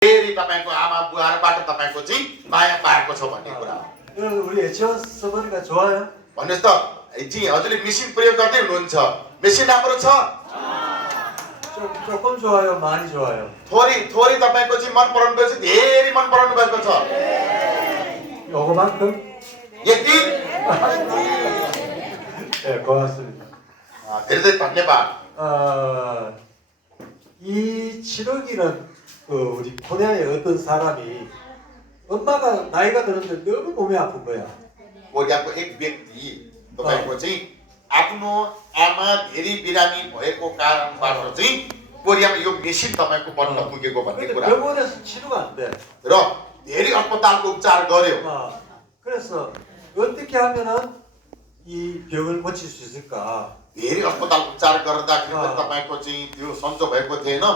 धेरै तपाईको आमा बुवाबाट तपाईको चाहिँ माया पाएको छ भन्ने कुरा हो। 여러분 우리 애칭 써보니까 좋아요? भन्नुहोस् त हजुरले मेसिन प्रयोग गर्दै हुनुहुन्छ, मेसिन राम्रो छ? 조금 좋아요, 많이 좋아요. थोरै तपाईको चाहिँ मन पराउनु भएको छ, धेरै मन पराउनु भएको छ? 요거만큼? यति? 네, 고맙습니다. धेरै धेरै धन्यवाद। 이 치료기는 우리 코리아의 어떤 사람이 엄마가 나이가 들었는데 너무 몸이 아픈 거야. कोरियाको एक व्यक्ति तपाईको चाहिँ आफ्नो आमा धेरै बिरामी भएको कारणबाट चाहिँ कोरियामा यो मेसिन तपाईको बन्न पुगेको भन्ने 근데 कुरा 병원에서 치료가 안 돼. र धेरै अस्पतालको उपचार गर्यो। 그래서 어떻게 하면은 이 병을 고칠 수 있을까? धेरै अस्पताल उपचार गर्दाखेरि पनि तपाईको चाहिँ त्यो सन्चो भएको थिएन,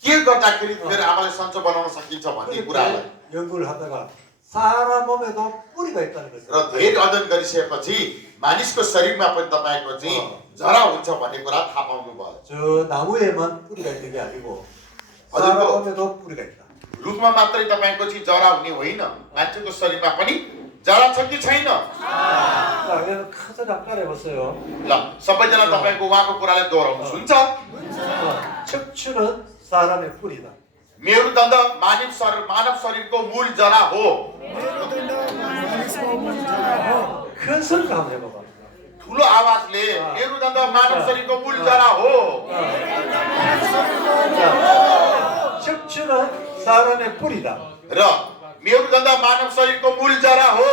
के गर्दाखेरि मेरो आमाले सन्चो बनाउन सकिन्छ भन्ने कुरालाई 연구를 하다가 사람 몸에도 뿌리가 있다는 거죠. र धेरै अध्ययन गरिसकेपछि मानिसको शरीरमा पनि तपाईको चाहिँ जरा हुन्छ भन्ने कुरा थाहा पाउनु भयो। 저 나무에만 뿌리가 있는 게 아니고 사람 몸에도 뿌리가 있다. रुखमा मात्रै तपाईको चाहिँ जरा हुने होइन, मान्छेको शरीरमा पनि जरा छ कि छैन? 자, 여러분 큰 소리 안 깔아보세요. ल सबैजना तपाईको उहाँको कुरालाई दोहोऱ्याउनुहोस्, हुन्छ? 척추는 사람의 뿌리다. मेरुदण्ड मानव शरीरको मूल जरा हो। 큰 소리로 한번 해봐봐. ठुलो आवाजले मेरुदण्ड मानव शरीरको मूल जरा हो। 척추는 사람의 뿌리다. र मेरुदण्ड मानव शरीरको मूल जरा हो।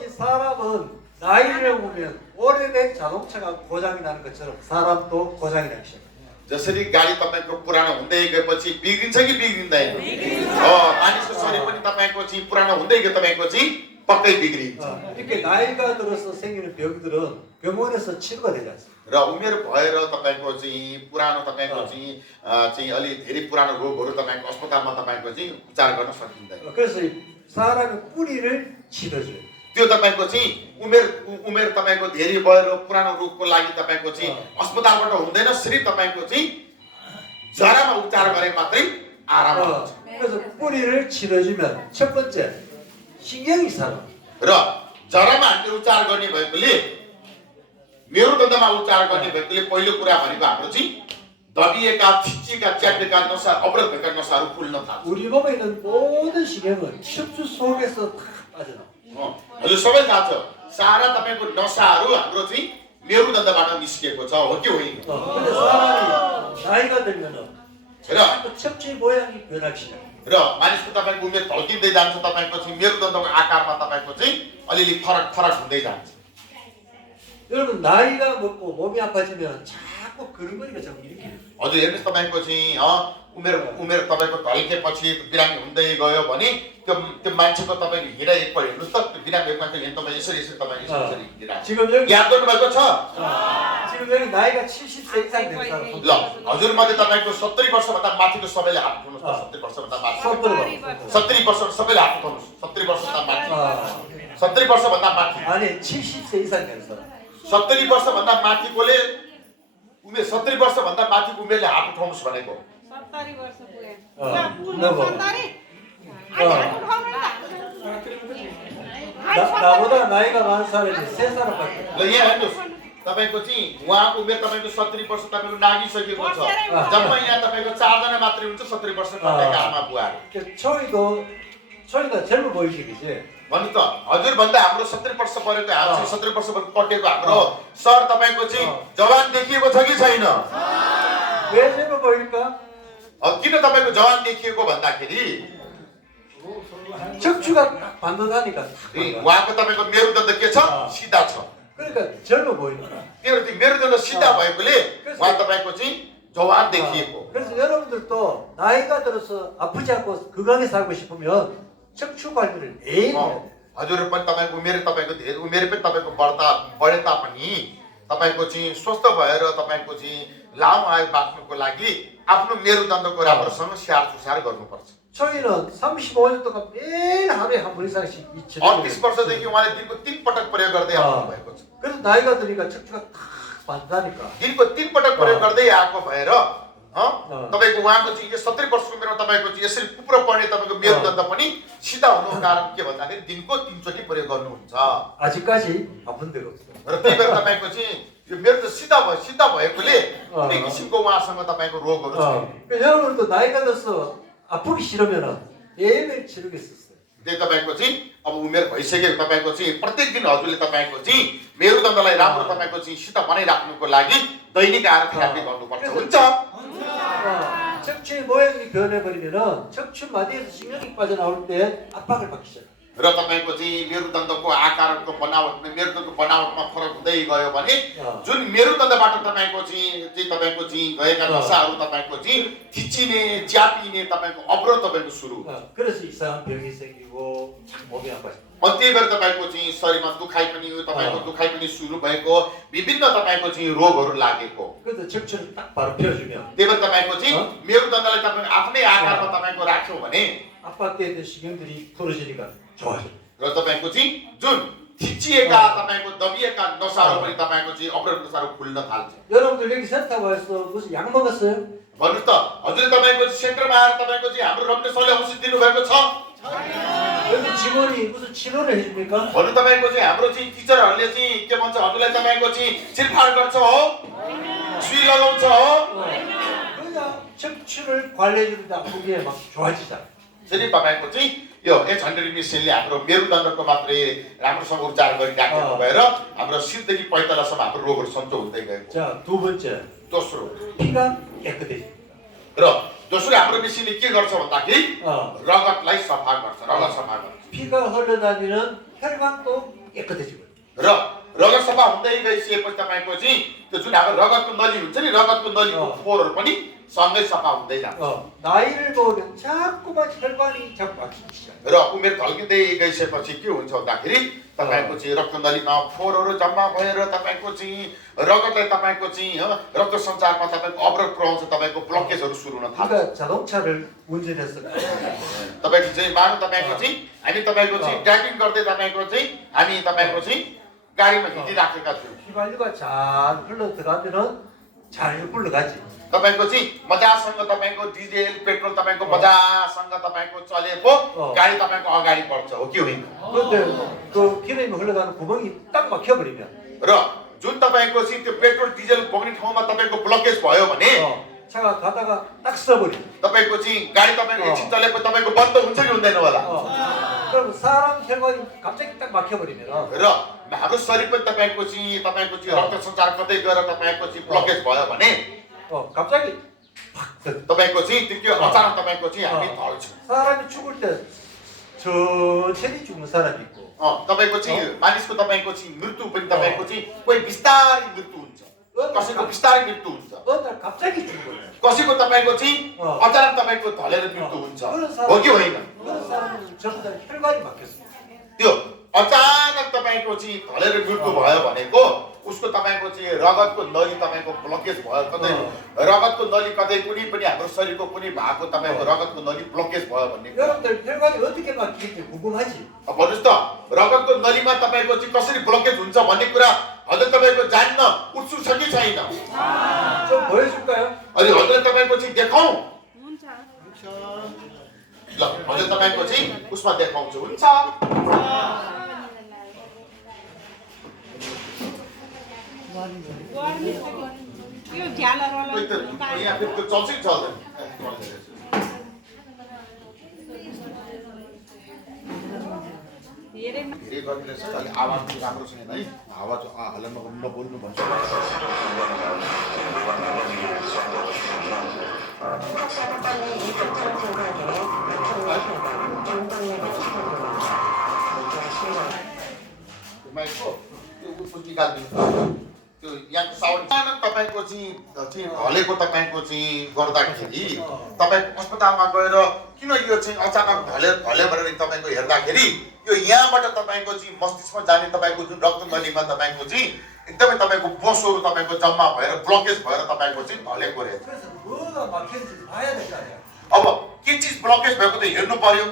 이 사람은 나이를 보면 오래된 자동차가 고장이 나는 것처럼 사람도 고장이 나기 시작합니다. जसरी गाडी तपाईको पुरानो हुँदै गएपछि बिग्रिन्छ कि बिग्रिँदैन? मानिसको शरीर पनि तपाईको चाहिँ पुरानो हुँदै गयो, तपाईको चाहिँ पक्कै बिग्रिन्छ। 이렇게 나이가 들어서 생기는 병들은 병원에서 치료가 되지 않습니다. र उमेर भएर तपाईको चाहिँ पुरानो तपाईको चाहिँ अलि धेरै पुरानो रोगहरू तपाईको अस्पतालमा तपाईको चाहिँ उपचार गर्न सकिँदैन। 그래서 이 사람의 뿌리를 치료줘요. त्यो तपाईको चाहिँ उमेर तपाईको धेरै भएर पुरानो रोगको लागि तपाईको चाहिँ अस्पतालबाट हुँदैन, सिर्फ तपाईको चाहिँ जरामा उपचार गरे मात्रै आराम हुन्छ। 그래서 뿌리를 치료주면 첫 번째 신경이 살아. र जरामा हामीले उपचार गर्ने भएकोले मेरुदण्डमा उपचार गर्ने भएकोले पहिलो कुरा भनेको हाम्रो चाहिँ दबिएका, थिचिएका, च्यापेका नसा, अवरोध भएका नसाहरू खुल्न थाल्छ। 우리 몸에 있는 모든 신경은 척추 속에서 다 빠져나와. हजुर सबै थाहा छ, सारा तपाईको नसाहरू हाम्रो चाहिँ मेरुदण्डबाट निस्किएको छ, हो कि होइन? 근데 사람이 나이가 들면은 र 척추의 모양이 변하기 시작해. र मानिसको तपाईको उमेर ढल्किँदै जान्छ, तपाईको चाहिँ मेरुदण्डको आकारमा तपाईको चाहिँ अलिअलि फरक हुँदै जान्छ। 여러분 나이가 먹고 몸이 아파지면 자꾸 걸음걸이가 자꾸 이렇게 돼요. हजुर हेर्नुहोस् तपाईको चाहिँ उमेर तपाईको ढल्केपछि बिरामी हुँदै गयो भने त्यो मान्छेको तपाईको हिँडाइ एकपल्ट हेर्नुहोस् त, त्यो बिरामी भएको मान्छे तपाईँ यसरी तपाईँ यसरी हिँडिरहेको 지금 여기 याद गर्नुभएको छ? 지금 여기 나이가 70세 이상 된 사람 ल हजुर मध्ये तपाईको 70 वर्षभन्दा माथिको सबैले हात उठाउनुहोस् त, 70 वर्षभन्दा माथि 70 वर्ष सबैले हात उठाउनुहोस्, 70 वर्षभन्दा माथि 70 वर्षभन्दा माथि 아니 70세 이상 된 사람 70 वर्षभन्दा माथिकोले उमेर 70 वर्षभन्दा माथिको उमेरले हात उठाउनुहोस् भनेको। 70 वर्ष पुगे 나보다 나이가 많은 사람이 3사람밖에 ल यहाँ हेर्नुहोस् तपाईको चाहिँ उहाँको उमेर तपाईको 70 वर्ष तपाईको नागिसकेको छ, जम्मा यहाँ तपाईको 4 जना मात्रै हुन्छ 70 वर्ष कटेका आमा बुवाहरू। 초이가 젊어 보이지 그지? भन्नु त हजुरभन्दा हाम्रो 70 वर्ष परेको हाम्रो 70 वर्ष कटेको हाम्रो सर तपाईको चाहिँ जवान देखिएको छ कि छैन? 왜 젊어 보일까? किन तपाईको जवान देखिएको भन्दाखेरि 척추가 딱 반듯하니까 उहाँको तपाईको मेरुदण्ड के छ? सिधा छ। 그러니까 젊어 보이니까. त्यो मेरुदण्ड सिधा भएकोले उहाँ तपाईको चाहिँ जवान देखिएको। 그래서 여러분들도 나이가 들어서 아프지 않고 건강히 살고 싶으면 척추 관리를 매일 해야 돼. हजुर पनि तपाईको उमेर धेरै उमेर पनि तपाईको बढे तापनि तपाईको चाहिँ स्वस्थ भएर तपाईको चाहिँ लामो आयु बाँच्नुको लागि आफ्नो मेरुदण्डको राम्रोसँग स्याहार सुसार गर्नुपर्छ। 초이는 35년 동안 매일 하루에 한 번 이상씩 이 치료를 38 वर्षदेखि उहाँले दिनको 3 पटक प्रयोग गर्दै आउनु भएको छ। 그래서 나이가 드니까 척추가 탁 반다니까. दिनको 3 पटक प्रयोग गर्दै आएको भएर तपाईँको उहाँको चाहिँ यो 70 वर्षको उमेरमा तपाईँको चाहिँ यसरी कुप्रो पर्ने तपाईँको मेरुदण्ड पनि सिधा हुनुको कारण के भन्दाखेरि दिनको 3 चोटि प्रयोग गर्नुहुन्छ 아직까지 아픈 데가 없어요. र त्यही भएर तपाईँको चाहिँ यो मेरुदण्ड सिधा भएकोले कुनै किसिमको उहाँसँग तपाईँको रोगहरू छैन 여러분도 나이가 들어서 아프기 싫으면은 매일매일 치르겠었어요. त्यही तपाईँको चाहिँ अब उमेर भइसक्यो तपाईँको चाहिँ प्रत्येक दिन हजुरले तपाईँको चाहिँ मेरुदण्डलाई राम्रो तपाईँको चाहिँ सिधा बनाइराख्नुको लागि दैनिक आहार थेरापी गर्नुपर्छ हुन्छ 척추의 모양이 변해버리면은 척추 마디에서 신경이 빠져나올 때 압박을 받기 시작해요. र तपाईँको चाहिँ मेरुदण्डको आकारको मेरुदण्डको बनावटमा फरक हुँदै गयो भने जुन मेरुदण्डबाट तपाईँको चाहिँ गएका नसाहरू तपाईँको चाहिँ थिचिने च्यापिने तपाईँको अवरोध तपाईँको सुरु 그래서 이상한 병이 생기고 몸이 아파집니다. अनि त्यही भएर तपाईँको चाहिँ शरीरमा तपाईँको दुखाइ पनि सुरु भएको विभिन्न तपाईँको चाहिँ रोगहरू लागेको 그래서 척추를 딱 바로 펴주면 त्यही भएर तपाईँको चाहिँ मेरुदण्डलाई तपाईँको आफ्नै आकारमा तपाईँको राख्यो भने 압박되어 있는 신경들이 풀어지니까 좋아져요. र तपाईँको चाहिँ जुन थिचिएका तपाईँको दबिएका नसाहरू पनि तपाईँको चाहिँ अवरोध नसाहरू खुल्न थाल्छ 여러분들 여기 센터 와서 무슨 약 먹었어요? भन्नुहोस् त हजुरले तपाईँको सेन्टरमा आएर तपाईँको चाहिँ हाम्रो रमणेश्वरले औषधि दिनुभएको छ 여기 직원이 무슨 치료를 해줍니까? भन्नु तपाईँको चाहिँ हाम्रो चाहिँ टिचरहरूले चाहिँ के भन्छ हजुरलाई तपाईँको चाहिँ छिरफार गर्छ हो सुई लगाउँछ हो 그냥 척추를 관리해주는데 아프게 막 좋아지잖아. फेरि तपाईँको चाहिँ यो H100 मेसिनले हाम्रो मेरुदण्डको मात्रै राम्रोसँग उपचार गरिराखेको भएर हाम्रो सिरदेखि पैतालासम्म हाम्रो रोगहरू सन्चो हुँदै गएको 자, 두 번째 दोस्रो 피가 깨끗해집니다. र दोस्रो हाम्रो मेसिनले के गर्छ भन्दाखेरि रगतलाई सफा गर्छ रगत सफा गर्छ 피가 흘러다니는 혈관도 깨끗해지고요. र रगत सफा हुँदै गइसकेपछि तपाईँको चाहिँ त्यो जुन हाम्रो रगतको नली हुन्छ नि रगतको नलीको फोहोरहरू पनि सँगै सफा हुँदै जान्छ 나이를 먹으면 자꾸만 혈관이 자꾸 막히기 시작해요. र उमेर ढल्किँदै गइसकेपछि के हुन्छ भन्दाखेरि तपाईँको चाहिँ रक्त नलीमा फोहोरहरू जम्मा भएर तपाईँको चाहिँ रगतलाई तपाईँको चाहिँ रक्त सञ्चारमा तपाईँको अवरोध पुऱ्याउँछ तपाईँको ब्लकेजहरू सुरु हुन थाल्छ 그러니까 자동차를 운전해서 तपाईँको चाहिँ मानौँ तपाईँको चाहिँ हामी तपाईँको चाहिँ ड्राइभिङ गर्दै तपाईँको चाहिँ हामी तपाईँको चाहिँ गाडीमा हिँडिराखेका थियौँ 휘발유가 잘 흘러 들어가면은 잘 굴러가지. तपाईँको चाहिँ मजासँग तपाईँको डिजेल पेट्रोल तपाईँको मजासँग तपाईँको चलेको गाडी तपाईँको अगाडि बढ्छ हो कि होइन 그런데 그 기름이 흘러가는 구멍이 딱 막혀버리면 र जुन तपाईँको चाहिँ त्यो पेट्रोल डिजेल बग्ने ठाउँमा तपाईँको ब्लकेज भयो भने 차가 가다가 딱 써버려. तपाईँको चाहिँ गाडी तपाईँको एकछिन चलेपछि तपाईँको बन्द हुन्छ कि हुँदैन होला 그럼 사람 혈관이 갑자기 딱 막혀버리면 र हाम्रो शरीर पनि तपाईँको चाहिँ रक्त सञ्चार गर्दै गएर तपाईँको चाहिँ ब्लकेज भयो भने 갑자기 तपाईँको चाहिँ त्यो अचानक तपाईँको चाहिँ हामी ढल्छ 사람이 죽을 때 천천히 죽는 사람이 있고 तपाईँको चाहिँ मानिसको तपाईँको चाहिँ मृत्यु पनि तपाईँको चाहिँ कोही बिस्तारै मृत्यु हुन्छ कसैको बिस्तारै मृत्यु हुन्छ 어느 날 갑자기 죽어요. कसैको तपाईँको चाहिँ अचानक तपाईँको ढलेर मृत्यु हुन्छ हो कि होइन 그런 사람은 전부 다 혈관이 막혔어요. त्यो अचानक तपाईँको चाहिँ ढलेर मृत्यु भयो भनेको उसको तपाईँको चाहिँ रगतको नली तपाईँको ब्लकेज भयो कतै रगतको नली कतै कुनै पनि हाम्रो शरीरको कुनै भागको तपाईँको रगतको नली ब्लकेज भयो भन्ने 여러분들 혈관이 어떻게 막히는지 궁금하지? भन्नुहोस् त रगतको नलीमा तपाईँको चाहिँ कसरी ब्लकेज हुन्छ भन्ने कुरा हजुर तपाईँको जान्न उत्सुक छ कि छैन 좀 보여줄까요? अनि हजुरले तपाईँको चाहिँ देखाउँ ल हजुर तपाईँको चाहिँ उसमा देखाउँछु हुन्छ यो झ्यालहरू कोही त यहाँ फेरि त्यो चल्छ कि चल्दैन धेरै धेरै गर्दै रहेछ अलि आवाज चाहिँ राम्रो छैन है आवाज हल्लामा नबोल्नु भन्छ माइकको त्यो उसको निकालिदिनु त्यो यहाँको साउन्ड अचानक तपाईँको चाहिँ ढलेको तपाईँको चाहिँ गर्दाखेरि तपाईँको अस्पतालमा गएर किन यो चाहिँ अचानक ढल्यो भनेर तपाईँको हेर्दाखेरि यो यहाँबाट तपाईँको चाहिँ मस्तिष्कमा जाने तपाईँको जुन रक्त नलीमा तपाईँको चाहिँ एकदमै तपाईँको बोसोहरू तपाईँको जम्मा भएर ब्लकेज भएर तपाईँको चाहिँ ढलेको रहेछ 그래서 뭐가 막혔는지 봐야 될 거 아니야. अब के चिज ब्लकेज भएको त हेर्नु पर्यो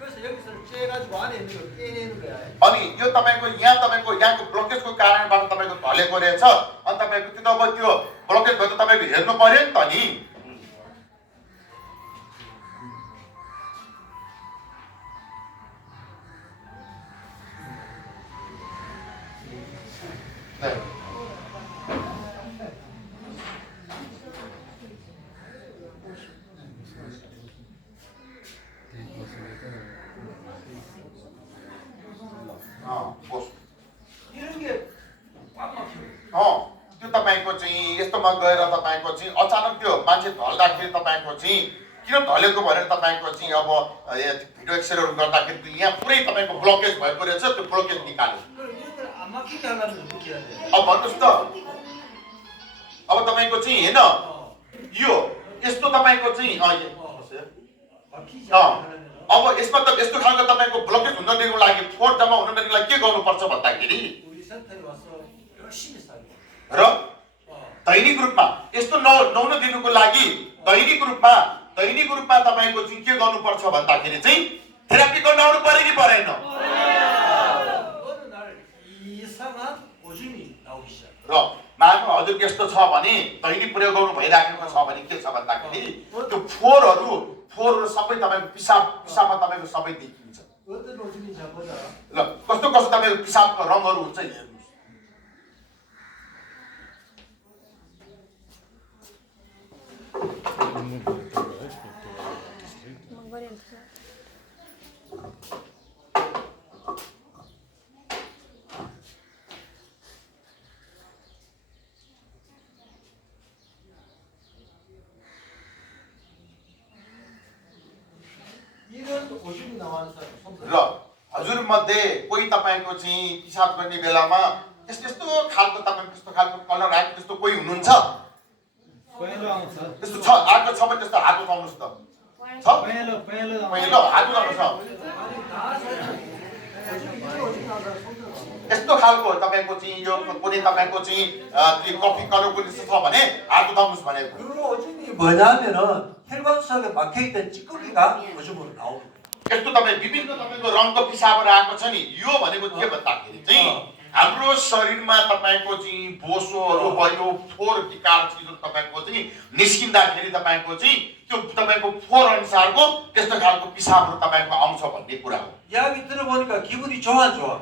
그래서 여기서 째가지고 안에 있는 걸 떼내는 거야. अनि यो तपाईँको यहाँको ब्लकेजको कारणबाट तपाईँको ढलेको रहेछ अनि तपाईँको त्यो अब त्यो ब्लकेज भयो त तपाईँको हेर्नु पर्यो नि त नि तपाईँको चाहिँ यस्तोमा गएर तपाईँको चाहिँ अचानक त्यो मान्छे ढल्दाखेरि तपाईँको चाहिँ किन ढलेको भनेर तपाईँको चाहिँ अब भिडियो एक्सरेहरू गर्दाखेरि त यहाँ पुरै तपाईँको ब्लकेज भएको रहेछ त्यो ब्लकेज निकाल्यो अब भन्नुहोस् त अब तपाईँको चाहिँ हेर्न यो यस्तो तपाईँको चाहिँ अब यसमा त यस्तो खालको तपाईँको ब्लकेज हुन दिनुको लागि फोर्स जम्मा हुन दिनुको लागि के गर्नुपर्छ भन्दाखेरि र दैनिक रूपमा यस्तो नहुन दिनुको लागि दैनिक रूपमा तपाईँको चाहिँ के गर्नुपर्छ भन्दाखेरि चाहिँ थेरापी गर्न आउनु पर्यो कि परेन र मानव हजुर यस्तो छ भने दैनिक प्रयोग गर्नु भइराखेको छ भने के छ भन्दाखेरि त्यो फोहोरहरू सबै तपाईँको पिसाबमा तपाईँको सबै देखिन्छ ल कस्तो कस्तो तपाईँको पिसाबको रङहरू हुन्छ हेर्नुहोस् र हजुर मध्ये कोही तपाईँको चाहिँ पिसाब गर्ने बेलामा यस्तो खालको तपाईँको त्यस्तो खालको कलर आएको त्यस्तो कोही हुनुहुन्छ त्यस्तो छ आएको छ भने त्यस्तो हात उठाउनुहोस् त छ पहिलो हात उठाउनुहोस् यस्तो खालको तपाईँको चाहिँ यो कुनै तपाईँको चाहिँ कफी कलरको त्यस्तो छ भने हात उठाउनुहोस् भनेको 뭐냐면은 혈관속에 막혀있던 찌꺼기가 요즘으로 나옵니다. यस्तो तपाईँ विभिन्न तपाईँको रङको पिसाबहरू आएको छ नि यो भनेको के भन्दाखेरि चाहिँ हाम्रो शरीरमा तपाईँको चाहिँ बोसोहरू भयो फोहोर विकार चिजहरू तपाईँको चाहिँ निस्किँदाखेरि तपाईँको चाहिँ त्यो तपाईँको फोहोर अनुसारको त्यस्तो खालको पिसाबहरू तपाईँको आउँछ भन्ने कुरा हो 이야기 들어보니까 기분이 좋아 안 좋아?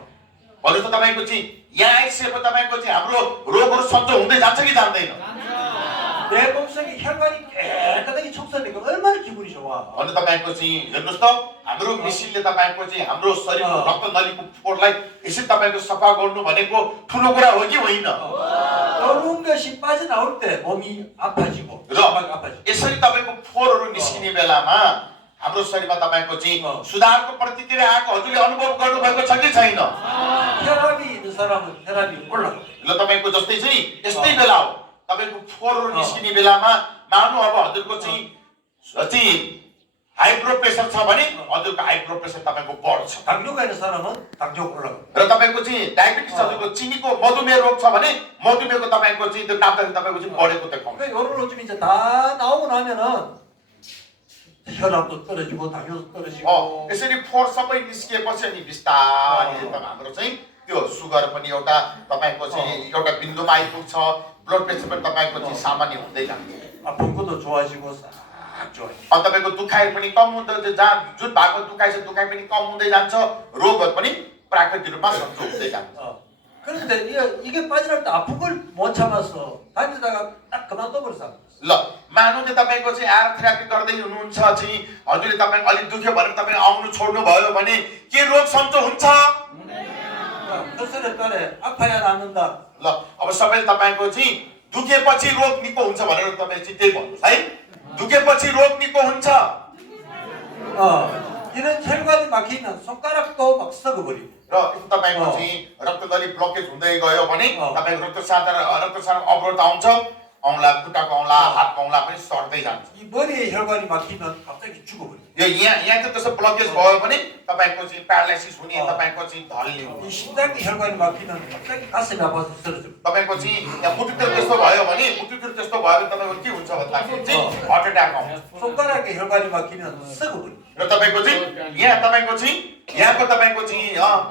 भन्नुहोस् त तपाईँको चाहिँ यहाँ आइसकेको तपाईँको चाहिँ हाम्रो रोगहरू सन्चो हुँदै जान्छ कि जान्दैन 내 몸속에 혈관이 깨끗하게 청소되니까 얼마나 기분이 좋아. भन्नु तपाईँको चाहिँ हेर्नुहोस् त हाम्रो मिसिनले तपाईँको चाहिँ हाम्रो शरीरको रक्त नलीको फोहोरलाई यसरी तपाईँको सफा गर्नु भनेको ठुलो कुरा हो कि होइन 더러운 것이 빠져나올 때 몸이 아파지고 र 아파지고 यसरी तपाईँको फोहोरहरू निस्किने बेलामा हाम्रो शरीरमा तपाईँको चाहिँ सुधारको प्रतिक्रिया आएको हजुरले अनुभव गर्नुभएको छ कि छैन 혈압이 있는 사람은 혈압이 올라가. ल तपाईँको जस्तै चाहिँ यस्तै बेला हो तपाईँको फोहोरहरू निस्किने बेलामा मानु अब हजुरको चाहिँ हाई ब्लड प्रेसर छ भने हजुरको हाई ब्लड प्रेसर तपाईँको बढ्छ 당뇨가 있는 사람은 당뇨가 올라가. र तपाईँको चाहिँ डायबिटिस हजुरको चिनीको मधुमेह रोग छ भने मधुमेहको तपाईँको चाहिँ त्यो नाप्दाखेरि तपाईँको चाहिँ बढेको देखाउँछ 그러니까 이런 좀 이제 다 나오고 나면은 혈압도 떨어지고 당뇨도 떨어지고. यसरी फोहोर सबै निस्किएपछि अनि बिस्तारै हाम्रो चाहिँ त्यो सुगर पनि एउटा तपाईँको चाहिँ एउटा बिन्दुमा आइपुग्छ ब्लड प्रेसर पनि तपाईँको चाहिँ सामान्य हुँदै जान्छ 아픈 것도 좋아지고 싹 좋아져. अनि तपाईँको दुखाइ पनि कम हुँदै जहाँ जुन भागको दुखाइ छ दुखाइ पनि कम हुँदै जान्छ रोगहरू पनि प्राकृतिक रूपमा सन्चो हुँदै जान्छ 그런데 이게 빠져날 때 아픈 걸 못 참았어. 다니다가 딱 그만둬 버렸어. ल मानौँ कि तपाईँको चाहिँ आएर थेरापी गर्दै हुनुहुन्छ चाहिँ हजुरले तपाईँ अलिक दुख्यो भनेर तपाईँ आउनु छोड्नु भयो भने के रोग सन्चो हुन्छ 그설에 따라 아파야 낫는다. ल अब सबैले तपाईँको चाहिँ दुखेपछि रोग निको हुन्छ भनेर तपाईँ चाहिँ त्यही भन्नुहोस् है दुखेपछि रोग निको हुन्छ 이런 혈관이 막히면 손가락도 막 썩어버리고. र यस्तो तपाईँको चाहिँ रक्तनली ब्लकेज हुँदै गयो भने तपाईँको रक्तचाप अवरोध आउँछ औँला खुट्टाको औँला हातको औँला पनि सर्दै जान्छ 이 머리에 혈관이 막히면 갑자기 죽어버려. यो यहाँ चाहिँ त्यस्तो ब्लकेज भयो भने तपाईँको चाहिँ प्यारालाइसिस हुने तपाईँको चाहिँ ढल्ने 이 심장에 혈관이 막히면 갑자기 가슴이 아파서 쓰러져. तपाईँको चाहिँ यहाँ मुटुतिर त्यस्तो भयो भने मुटुतिर त्यस्तो भयो भने तपाईँको के हुन्छ भन्दाखेरि चाहिँ हार्ट एट्याक आउँछ 손가락에 혈관이 막히면 썩어버려. र तपाईँको चाहिँ यहाँ तपाईँको चाहिँ यहाँको तपाईँको चाहिँ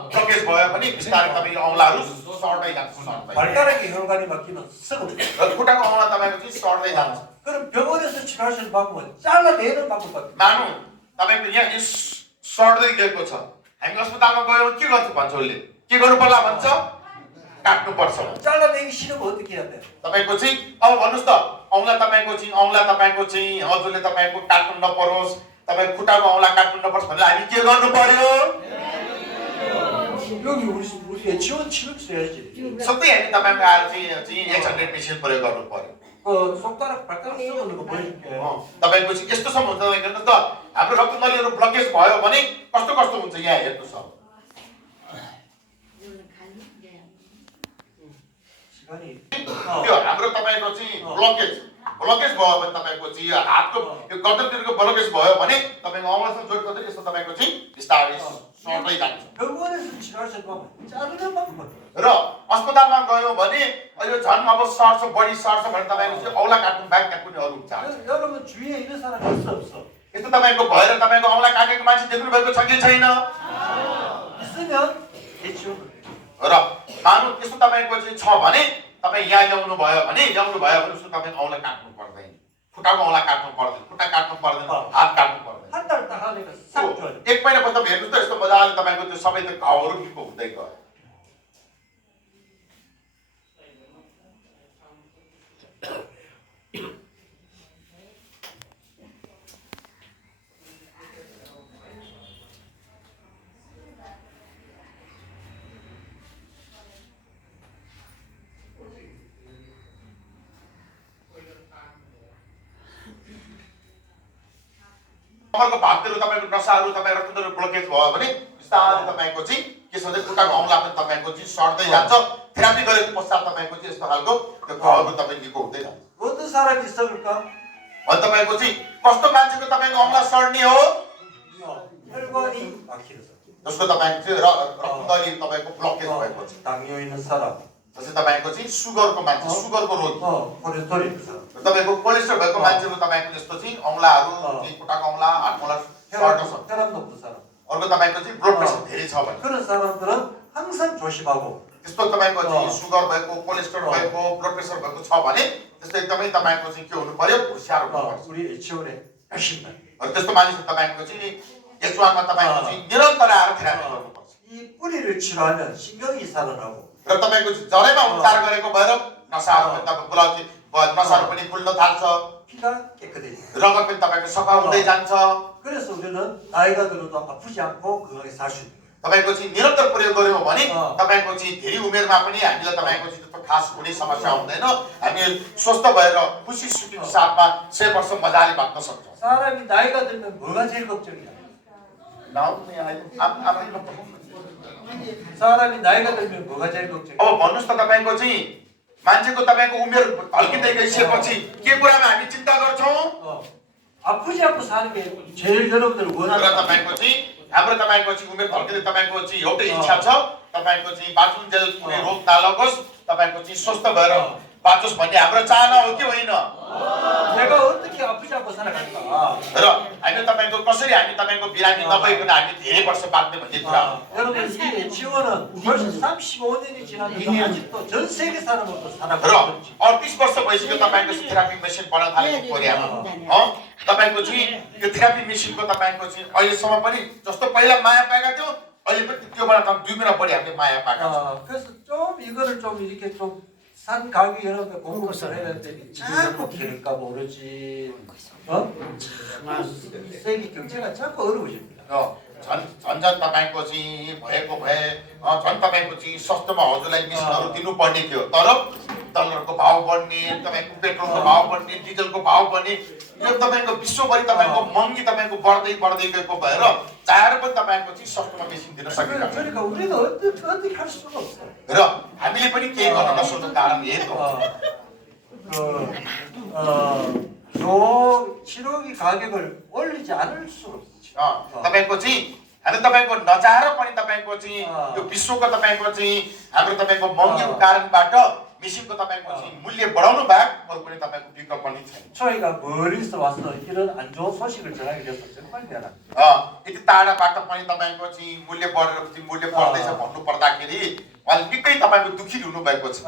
ब्लकेज भयो भने बिस्तारै तपाईँको औँलाहरू सर्दै जान्छ सर्दै 발가락에 혈관이 막히면 썩어버려. र खुट्टाको औँला तपाईँको चाहिँ सर्दै जान्छ 그럼 병원에서 치료할 수 있는 방법은 잘라내는 방법밖에. मानौँ तपाईँको यहाँ यो सर्दै गएको छ हामी अस्पतालमा गयो भने के गर्छ भन्छ उसले के गर्नु पर्ला भन्छ काट्नुपर्छ 잘라내기 싫으면 어떻게 해야 돼? तपाईँको चाहिँ अब भन्नुहोस् त औँला तपाईँको चाहिँ हजुरले तपाईँको काट्नु नपरोस् तपाईँ खुट्टाको औँला काट्नु नपरोस् भनेर हामी के गर्नु पर्यो 여기 우리 지원 치료 써야지. सक्दै हामी तपाईँको आएर चाहिँ 100 मेसिन प्रयोग गर्नु पर्यो। 손가락 발가락 써보는 거 보여줄게. तपाईँको चाहिँ यस्तोसम्म हुन्छ हेर्नुहोस् त हाम्रो रक्तनलीहरू ब्लकेज भयो भने कस्तो कस्तो हुन्छ यहाँ हेर्नुहोस् अब। त्यो हाम्रो तपाईँको चाहिँ ब्लकेज भयो भने तपाईँको चाहिँ यो हातको यो गर्दनतिरको ब्लकेज भयो भने तपाईँको औँलासँग जोड गर्दै यस्तो तपाईँको चाहिँ बिस्तारै सर्दै जान्छ। 병원에서 치료하실 거면 자르는 방법. र अस्पतालमा गयो भने यो झन् अब सर्छ बढी सर्छ भने तपाईँको चाहिँ औँला काट्नु बाहेक त्यहाँ कुनै अरू उपचार छैन। 여러분 주위에 있는 사람 있어 없어? यस्तो तपाईँको भएर तपाईँको औँला काटेको मान्छे देख्नु भएको छ कि छैन? 있으면 대치료. र मानु त्यस्तो तपाईँको चाहिँ छ भने तपाईँ यहाँ ल्याउनु भयो भने उसको तपाईँको औँला काट्नु पर्दैन, खुट्टाको औँला काट्नु पर्दैन, खुट्टा काट्नु पर्दैन, हात काट्नु पर्दैन। 한 달 딱 하니까 싹 좋아져. एक महिनापछि तपाईँ हेर्नुहोस् त यस्तो मजाले तपाईँको त्यो सबै त्यो घाउहरू निको हुँदै गयो। कमरको भागतिर तपाईँको नसाहरू तपाईँ रक्तहरू ब्लकेज भयो भने बिस्तारै तपाईँको चाहिँ के छ भने खुट्टाको औँला पनि तपाईँको चाहिँ सर्दै जान्छ। थेरापी गरेको पश्चात तपाईँको चाहिँ यस्तो खालको त्यो घाउहरू तपाईँ निको हुँदै जान्छ। 어떤 사람이 있을까? भने तपाईँको चाहिँ कस्तो मान्छेको तपाईँको औँला सर्ने हो 혈관이 막히면서. जसको तपाईँको चाहिँ रक्तनली तपाईँको ब्लकेज भएको छ। 당뇨 있는 사람. जस्तै तपाईँको चाहिँ सुगरको मान्छे, सुगरको रोगी, कोलेस्ट्रोल 있는 사람. तपाईँको कोलेस्ट्रोल भएको मान्छेको तपाईँको यस्तो चाहिँ औँलाहरू खुट्टाको औँला हात औँला सर्न सक्छ। 혈압 높은 사람. अर्को तपाईँको चाहिँ ब्लड प्रेसर धेरै छ भने 그런 사람들은 항상 조심하고. त्यस्तो तपाईँको चाहिँ सुगर भएको, कोलेस्ट्रोल भएको, ब्लड प्रेसर भएको छ भने त्यस्तो एकदमै तपाईँको चाहिँ के हुनु पर्यो, होसियार हुनु पर्छ। 우리 H1에 열심히. र त्यस्तो मानिस तपाईँको चाहिँ H1मा तपाईँको चाहिँ निरन्तर आएर थेरापी गर्नुपर्छ। 이 뿌리를 치료하면 신경이 살아나고. र तपाईँको चाहिँ जरामा उपचार गरेको भएर नसाहरू पनि तपाईँको नसाहरू पनि खुल्न थाल्छ, 피가 깨끗해져. रगत पनि तपाईँको सफा हुँदै जान्छ। 그래서 우리는 나이가 들어도 아프지 않고 건강하게 살 수 있는 거예요. तपाईँको चाहिँ निरन्तर प्रयोग गर्यो भने तपाईँको चाहिँ धेरै उमेरमा पनि हामीलाई तपाईँको चाहिँ त्यस्तो खास कुनै समस्या हुँदैन। हामी स्वस्थ भएर खुसी सुखीको साथमा 100 वर्ष मजाले बाँच्न सक्छौँ। 사람이 나이가 들면 뭐가 제일 걱정이야? 사람이 나이가 들면 뭐가 제일 걱정이야? अब भन्नुहोस् त तपाईँको चाहिँ मान्छेको तपाईँको उमेर ढल्किँदै गइसकेपछि के कुरामा हामी चिन्ता गर्छौँ? 아프지 않고 사는 게 제일 여러분들 र 원하는 तपाईँको चाहिँ हाम्रो तपाईँको चाहिँ उमेर ढल्किँदै तपाईँको चाहिँ एउटै इच्छा छ, तपाईँको चाहिँ बाँचुन्जेल कुनै रोग नलागोस्, तपाईँको चाहिँ स्वस्थ भएर बाँचोस् भन्ने हाम्रो चाहना हो कि होइन? 내가 어떻게 아프지 않고 살아갈까? र हामी तपाईँको कसरी हामी तपाईँको बिरामी नभइकन हामी धेरै वर्ष बाँच्ने भन्ने कुरा हो। 여러분 이 지원은 벌써 35년이 지났는데 아직도 전 세계 사람으로 살아가고 र 있는지. 38 वर्ष भइसक्यो तपाईँको थेरापी मेसिन बनाउन थालेको कोरियामा। तपाईँको चाहिँ यो थेरापी मेसिनको तपाईँको चाहिँ अहिलेसम्म पनि जस्तो पहिला माया पाएका थियौँ अहिले पनि त्योबाट 2 गुणा बढी हामीले माया पाएका छौँ। 그래서 좀 이거를 좀 이렇게 좀 산 가격 여러분들 공급을 해야 되는데 자꾸 기름값 오르지. 세계 경제가 자꾸 어려워집니다. झन् तपाईँको चाहिँ भएको भए झन् तपाईँको चाहिँ सस्तोमा हजुरलाई मेसिनहरू दिनुपर्ने थियो, तर डलरको भाउ बढ्ने, तपाईँको पेट्रोलको भाउ बढ्ने, डिजलको भाउ बढ्ने, यो तपाईँको विश्वभरि तपाईँको महँगी तपाईँको बढ्दै गएको भएर चाहेर पनि तपाईँको चाहिँ सस्तोमा मेसिन दिन सकेका छैन। 그러니까 우리는 어떻게 할 수가 없어. र हामीले पनि केही गर्न नसक्नु कारण यही हो। 요 치료기 가격을 올리지 않을 수가 없어. तपाईँको चाहिँ हामी तपाईँको नचाहेर पनि तपाईँको चाहिँ यो विश्वको तपाईँको चाहिँ हाम्रो तपाईँको महँगीको कारणबाट मेसिनको तपाईँको चाहिँ मूल्य बढाउनु बाहेक अरू कुनै तपाईँको विकल्प पनि छैन। 저희가 멀리서 와서 इ런 안 좋은 소식을 전하게 돼서 정말 미안합니다. यति टाढाबाट पनि तपाईँको चाहिँ मूल्य बढेर चाहिँ मूल्य बढ्दैछ भन्नु पर्दाखेरि उहाँले निकै तपाईँको दुखी हुनुभएको छ।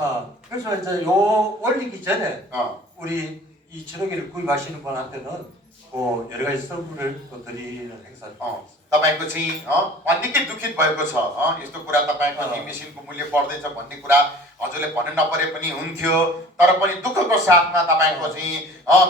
그래서 이제 요 올리기 전에 우리 이 치료기를 구입하시는 분한테는 여러 가지 선물을 또 드리는 행사를 하고 있어요. तपाईँको चाहिँ निकै दुखित भएको छ यस्तो कुरा तपाईँको चाहिँ मेसिनको मूल्य बढ्दैछ भन्ने कुरा हजुरले भन्नु नपरे पनि हुन्थ्यो तर पनि दुःखको साथमा तपाईँको चाहिँ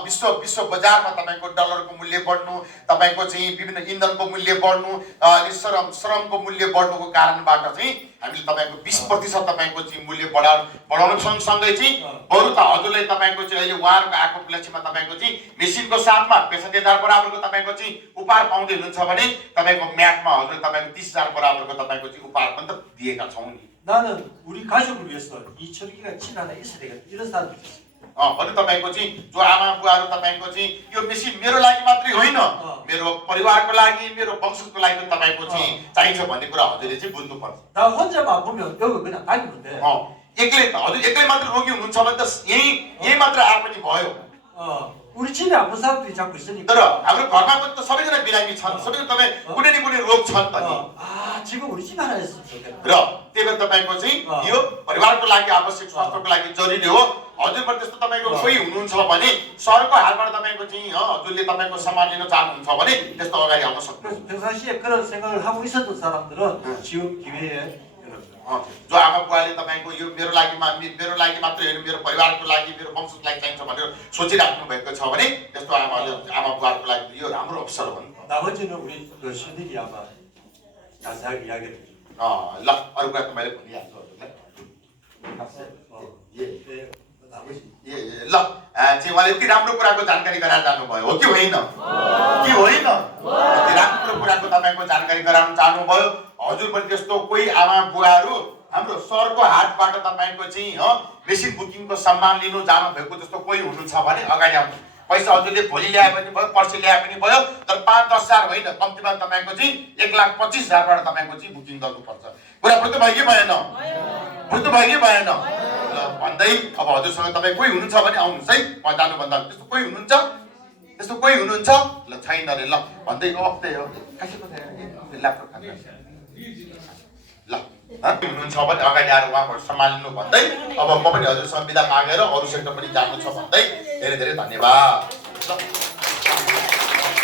विश्व बजारमा तपाईँको डलरको मूल्य बढ्नु तपाईँको चाहिँ विभिन्न इन्धनको मूल्य बढ्नु अनि श्रमको मूल्य बढ्नुको कारणबाट चाहिँ हामीले तपाईँको 20% तपाईँको चाहिँ मूल्य बढाउनु सँगसँगै चाहिँ बरु त हजुरले तपाईँको चाहिँ अहिले उहाँहरूको आएको उपलक्ष्यमा तपाईँको चाहिँ मेसिनको साथमा 65,000 बराबरको तपाईँको चाहिँ उपहार पाउँदै हुनुहुन्छ भने तपाईँको म्याटमा हजुरले तपाईँको 30,000 बराबरको तपाईँको चाहिँ उपहार पनि त दिएका छौँ नि 나는 우리 가족을 위해서 이 철기가 지나가 있어야 되겠다 이런 사람이 있어. भने तपाईँको चाहिँ जो आमा बुवाहरू तपाईँको चाहिँ यो मेसिन मेरो लागि मात्रै होइन मेरो परिवारको लागि मेरो वंशको लागि पनि तपाईँको चाहिँ चाहिन्छ भन्ने कुरा हजुरले चाहिँ बुझ्नुपर्छ 나 혼자만 보면 여기 그냥 다니면 돼. हजुर एक्लै मात्र रोगी हुनुहुन्छ भने त यही मात्र आए पनि भयो 우리 집에 아픈 사람들이 자꾸 있으니까. तर हाम्रो घरमा पनि त सबैजना बिरामी छन् सबैजना तपाईँ कुनै न कुनै रोग छन् त नि 지금 우리 집에 하나 있으면 좋겠다. र त्यही भएर तपाईँको चाहिँ यो परिवारको लागि आवश्यक स्वास्थ्यको लागि जरुरी हो हजुरबाट त्यस्तो तपाईँको कोही हुनुहुन्छ भने सरको हातबाट तपाईँको चाहिँ हजुरले तपाईँको सामान लिन चाहनुहुन्छ भने त्यस्तो अगाडि आउन सक्नुहुन्छ 그래서 평상시에 그런 생각을 하고 있었던 사람들은 지금 기회에 जो आमा बुवाले तपाईँको यो मेरो लागि मात्रै होइन मेरो परिवारको लागि मेरो वंशको लागि चाहिन्छ भनेर सोचिराख्नु भएको छ भने त्यस्तो आमा बुवाहरूको लागि यो राम्रो अवसर हो नि 나머지는 우리 그 신들이 아마 자세하게 이야기를 ल अरू कुरा त मैले भनिहाल्छु हजुरलाई 나머지 ल चाहिँ उहाँले यति राम्रो कुराको जानकारी गराएर जानुभयो हो कि होइन यति राम्रो कुराको तपाईँको जानकारी गराउन चाहनुभयो हजुर पनि त्यस्तो कोही आमा बुवाहरू हाम्रो सरको हातबाट तपाईँको चाहिँ मेसिन बुकिङको सम्मान लिनु जानु भएको जस्तो कोही हुनुहुन्छ भने अगाडि आउनु पैसा हजुरले भोलि ल्याए पनि भयो पर्सि ल्याए पनि भयो तर 5-10 हजार होइन कम्तीमा तपाईँको चाहिँ 1,25,000 बाट तपाईँको चाहिँ बुकिङ गर्नुपर्छ कुरा बुझ्नु भयो कि भएन ल भन्दै अब हजुरसँग तपाईँ कोही हुनुहुन्छ भने आउनुहोस् है म जानुभन्दा त्यस्तो कोही हुनुहुन्छ ल छैन अरे ल भन्दै त्यही हो ल्यापटप ल हुनुहुन्छ भने अगाडि आएर उहाँबाट सम्हाल्नु भन्दै अब म पनि हजुरसँग बिदा मागेर अरू सेक्टर पनि जानु छ भन्दै धेरै धेरै धन्यवाद